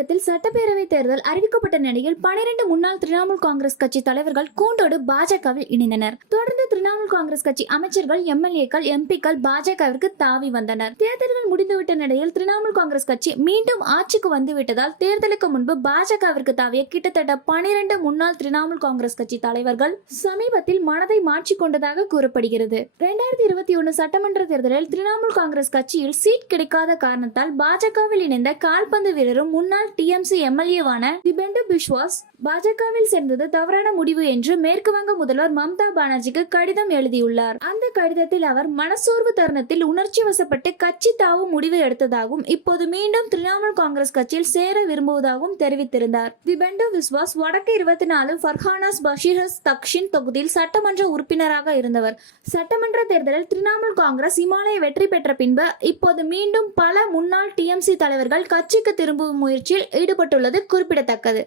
மேற்குவங்கத்தில் சட்டப்பேரவை தேர்தல் அறிவிக்கப்பட்ட நிலையில் பனிரெண்டு முன்னாள் திரிணாமுல் காங்கிரஸ் கட்சி தலைவர்கள் கூண்டோடு பாஜகவில் இணைந்தனர். தொடர்ந்து திரிணாமுல் காங்கிரஸ் கட்சி அமைச்சர்கள் எம்எல்ஏக்கள் எம்பிக்கள் பாஜகவிற்கு தாவி வந்தனர். தேர்தல்கள் முடிந்துவிட்ட நிலையில் திரிணாமுல் காங்கிரஸ் கட்சி மீண்டும் ஆட்சிக்கு வந்துவிட்டதால் தேர்தலுக்கு முன்பு பாஜகவிற்கு தாவிய கிட்டத்தட்ட பனிரெண்டு முன்னாள் திரிணாமுல் காங்கிரஸ் கட்சி தலைவர்கள் சமீபத்தில் மனதை மாற்றிக் கொண்டதாக கூறப்படுகிறது. இரண்டாயிரத்தி இருபத்தி ஒன்று சட்டமன்ற தேர்தலில் திரிணாமுல் காங்கிரஸ் கட்சியில் சீட் கிடைக்காத காரணத்தால் பாஜகவில் இணைந்த கால்பந்து வீரரும் முன்னாள் டிஎம்சி எம்எல்ஏவான திபெண்டு பிஸ்வாஸ் பாஜகவில் சேர்ந்தது தவறான முடிவு என்று மேற்கு வங்க முதல்வர் மம்தா பானர்ஜிக்கு கடிதம் எழுதியுள்ளார். அந்த கடிதத்தில் அவர் மனசோர்வு தருணத்தில் உணர்ச்சி வசப்பட்டு கட்சி தாவும் முடிவு எடுத்ததாகவும் இப்போது மீண்டும் திரிணாமுல் காங்கிரஸ் கட்சியில் சேர விரும்புவதாகவும் தெரிவித்திருந்தார். விபெண்டோ விஸ்வாஸ் வடக்கு இருபத்தி நாலு ஃபர்ஹானாஸ் பஷீரஸ் தக்ஷின் தொகுதியில் சட்டமன்ற உறுப்பினராக இருந்தவர். சட்டமன்ற தேர்தலில் திரிணாமுல் காங்கிரஸ் இமாலய வெற்றி பெற்ற பின்பு இப்போது மீண்டும் பல முன்னாள் டிஎம்சி தலைவர்கள் கட்சிக்கு திரும்பும் முயற்சியில் ஈடுபட்டுள்ளது குறிப்பிடத்தக்கது.